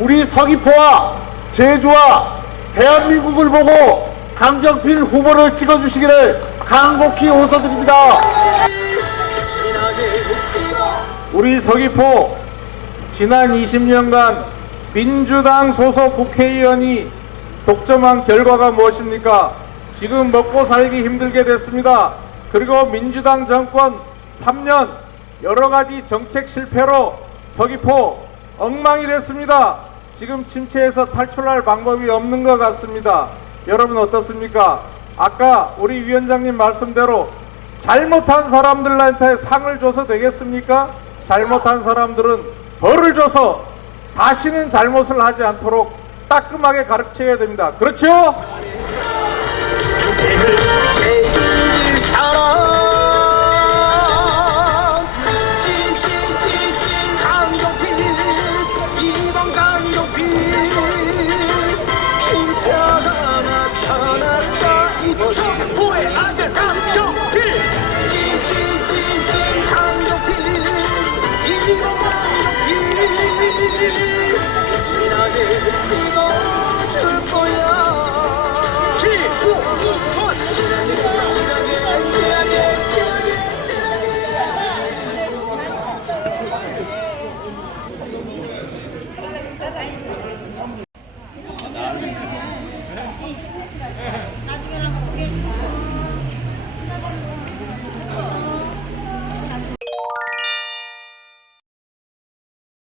우리 서귀포와 제주와 대한민국을 보고 강경필 후보를 찍어주시기를 간곡히 호소드립니다. 우리 서귀포 지난 20년간 민주당 소속 국회의원이 독점한 결과가 무엇입니까? 지금 먹고 살기 힘들게 됐습니다. 그리고 민주당 정권 3년 여러 가지 정책 실패로 서귀포 엉망이 됐습니다. 지금 침체에서 탈출할 방법이 없는 것 같습니다. 여러분 어떻습니까? 아까 우리 위원장님 말씀대로 잘못한 사람들한테 상을 줘서 되겠습니까? 잘못한 사람들은 벌을 줘서 다시는 잘못을 하지 않도록 따끔하게 가르쳐야 됩니다. 그렇죠? 강